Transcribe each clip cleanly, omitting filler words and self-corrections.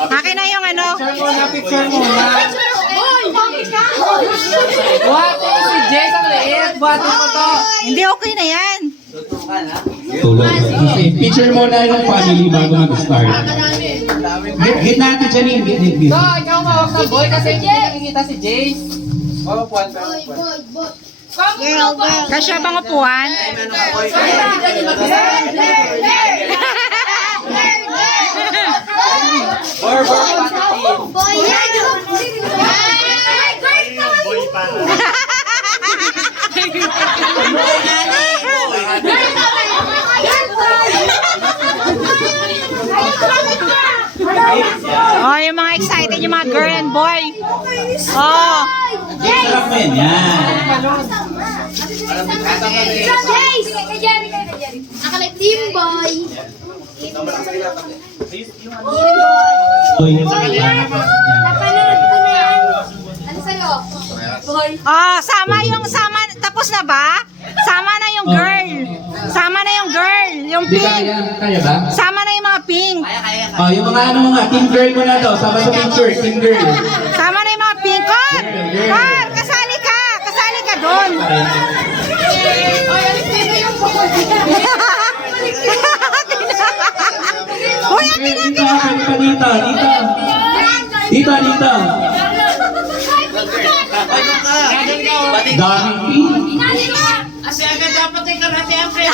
Akin na yung ano. Picture mo na. Buhatin mo si Jess ang liit. Buhatin mo to. Hindi, okay na yan. Picture mo na yung family bago mag-start. Hit natin dyan yung hit. So, ikaw mawag ng boy kasi hindi nakikita si Jace. Kasya bang upuan? Oh, yung mga excited, yung mga girl and boy. Oh. Sarap mo yan. Yan. Nakalike team boy. Napanood ko na yan. Ano sa'yo? Boy. Oh, sama, tapos na ba? Sama na yung girl. Sama na yung girl. Yung Di pink. kaya ba? Sama na yung mga pink. Oh, yung mga ano mga team girl mo na to. Sama sa picture, team girl. Sama na yung mga pink. Kor! Kor! Kasali ka! Kasali ka doon! Uy, akin na! Dito, dito, dito. Dito, dito. Daming pink. Kasi agad dapat ikaw na siyempre.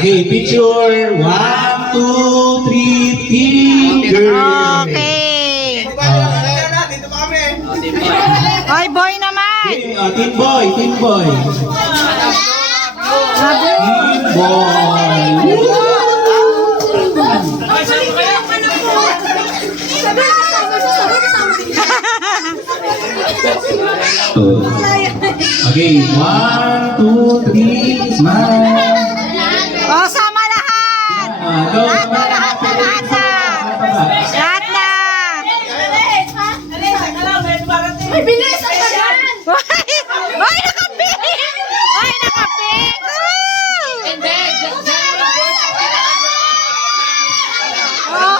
Okay, picture. 1, 2, 3, pink girl. Okay. Oy, boy naman! Team boy, team boy. Team boy. Okay, 1, 2, 3, smile. Oh, sama lahat! Lahat na! Lahat na! Ay, bilis! Ang bayan! Oy, nakapink! Oy, nakapink! Hindi. Oh.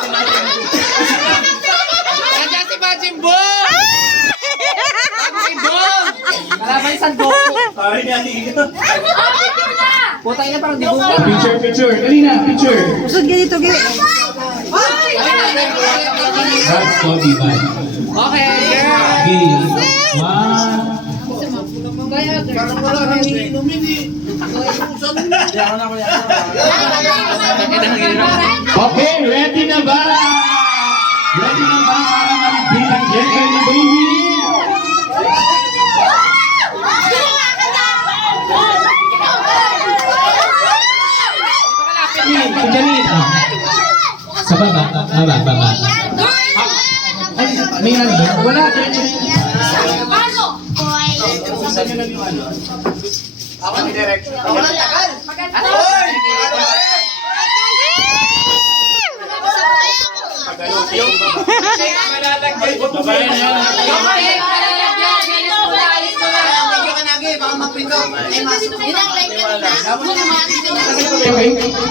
Nandiyan si Majin Bong! Majin Bong! Kalaban sa Goku. Puta ina parang di buka. Picture, picture. Kanina, picture. Usod ka dito, gili. That's Kobe bye. Okay, girl. Okay, 1. Okay, ready na ba? Ready na ba para mag-bring ang gender ni baby? Janine. Sa baba, baba. Ay, may ano ba? Wala. Ako ni Direk. Walang tagal.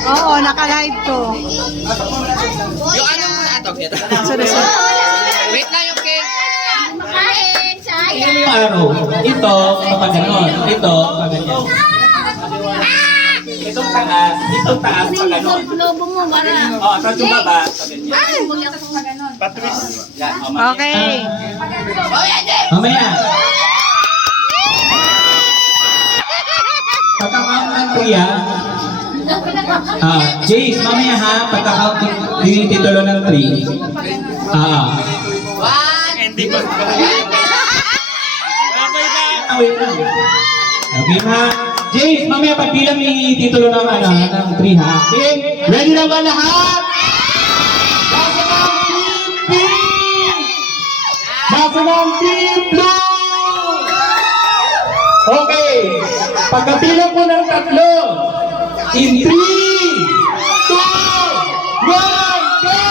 Oo, naka-live to. Yung ano mo na ito? Sorry. Wait lang yung cake. Makain, sayang. Yung araw, ito, kapag ganon. Ito, kapag ganyan. Itong taas, pag ganon. Lobo mo, bara. Oh, tapos yung baba, pag ganyan. Okay. Mamaya. Pagka-count ng 3 Jace, mamaya ha, pagka-count tinititulo ng 3. Hindi ko. Wait lang. Okay ha. Jace, mamaya pagbilang ititulo ng 3 ha. Okay, ready na ba lahat? Basa ng team pink! Basa ng team blue! Okay, pagkabilang ko ng 3, in 3, 2, 1, go!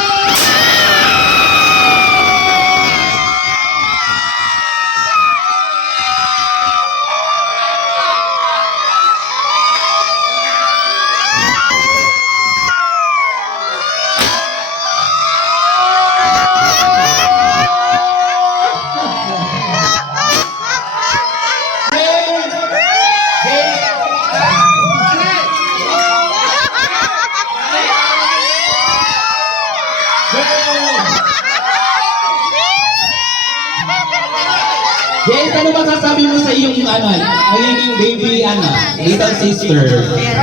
Jace, ano masasabi mo sa iyong magiging baby, little sister? Ayan,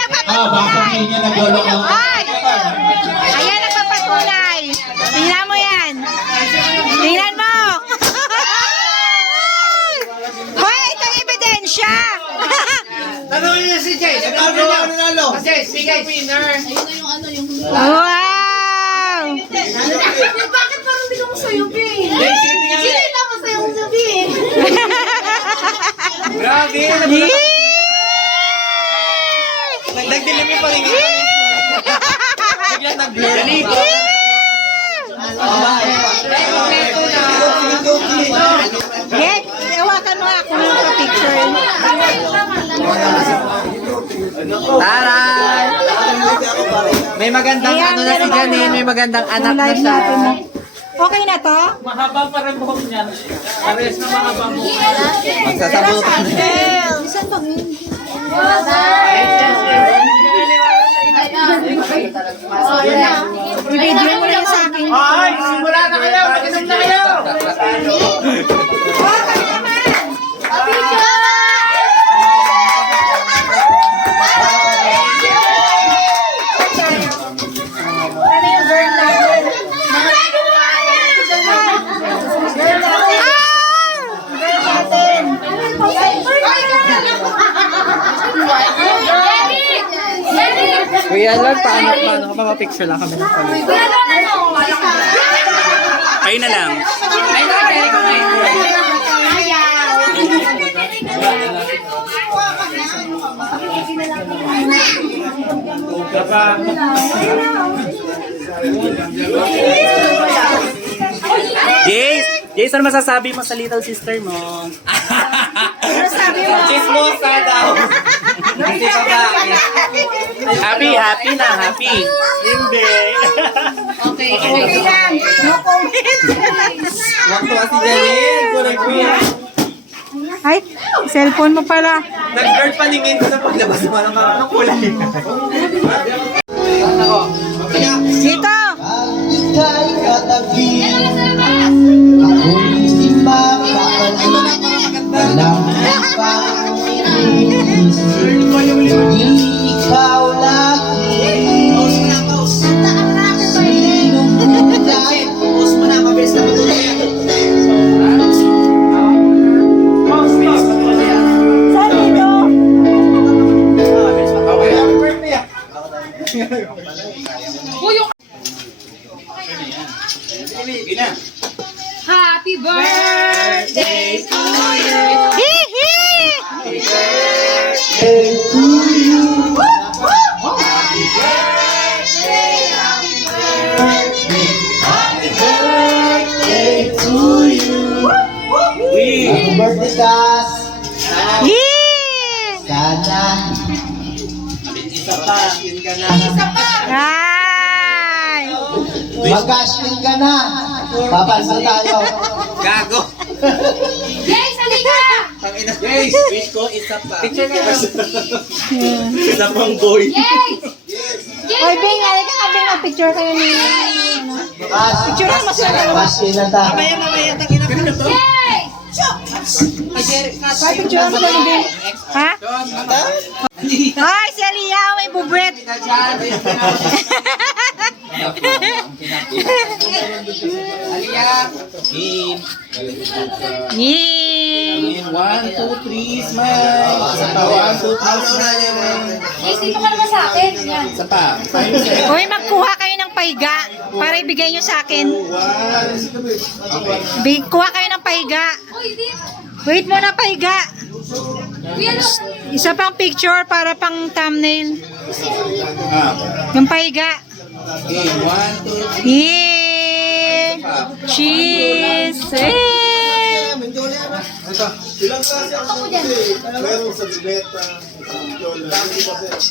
Baka nagpapatunay. niya naglolo ka. Ay! Ayan, nagpapatunay. Tingnan mo yan. Tingnan mo. Hoy, ito yung ebidensya. Tanongin niya si Jay. Ano nanalo? Kasi, bigay winner. Wow! Bakit parang hindi mo sa'yo, Bi? Jay, sino nga? Sino yung tama sa'yo sa Bi? Grabe. Yee! Nagdilim yung pangingin. Biglang nag-blur. Get, iwakan mo ako ng picture. Taray! May magandang ano na si Janine, may magandang anak na siya. Okay na to? Mahaba pa rin buhok niyan. Pares na mahaba mo. Magsasabutan. Saan ba yun? I-video mo lang sa akin. Ay, simula na kayo! Mag-isip na kayo! Kuya Lord, paano ka mapapicture lang kami ng pamilya? Kayo na lang. Jace, ano masasabi mo sa little sister mo? Sabi mo. Chismosa daw! Hindi pa ba? Happy na, happy. Hindi. Okay lang. No comment. Wakto kasi Janine, kulay kuya. Ay, cellphone mo pala. Nag-guard paningin ko sa paglabas mo. Anong kulay? Dito. Ika'y katabi, ako'y di makapalit. Walang ibang iniisip, ikaw lagi. Sinong kulay? Pause mo na, mabilis na matuloy. Saan dito? Happy birthday to you. Hihi! Hey to you, hey to you. Happy birthday, Cas. Hihi! Sana. Ay! Mag-ashling ka na. Papansin tayo. Gago! Yes, halika! Guys, wish ko isa pa. Picture ka ba? Isa pang boy. Yes! Oy, Bing, halika ka, Bing. Picture kayo ni... Picture mo siya. Ashling na tayo. Yes! Ay, picture mo siya ni Bing. Ha? Ay, si Aliyah, may bubwet. Yee! 1, 2, 3, smile. Isa pa, 1, 2, 3, smile. Yes, dito ka naman sa akin. Yan. Isa pa. 5 seconds. Uy, magkuha kayo ng paiga para ibigay nyo sa akin. Kuha kayo ng paiga. Uy, di. Wait muna, paiga. Kuya, no. Isa pang picture para pang thumbnail. Yung paiga. Okay, 1, 2, 3. Yeah! Cheese! Eh!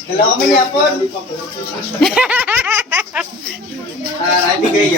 Dalawa kami yapon. Bigay yun.